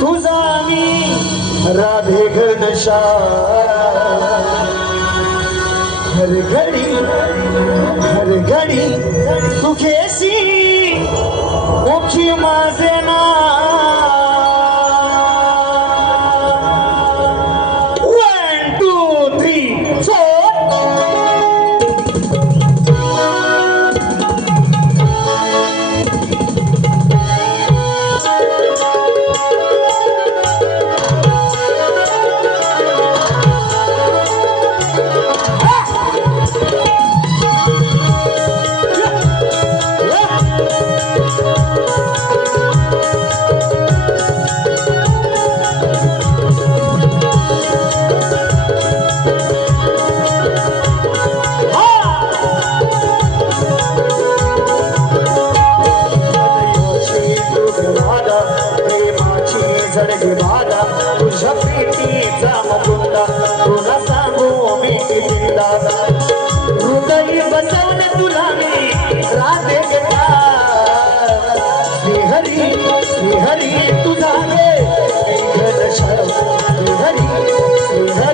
तुझा मी राधे घनशा हर घडी हर घडी तू घेशी ओखी प्रेमाची झडगी तुझ्या प्रीतीचा मुकुंदा, तुला सांगू मी कितीदा. हृदय बसवून तुला मी, राधे गेला श्रीहरी श्रीहरी तुझा घनश्याम श्रीहरी श्रीहरी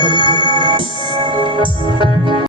どういうこと?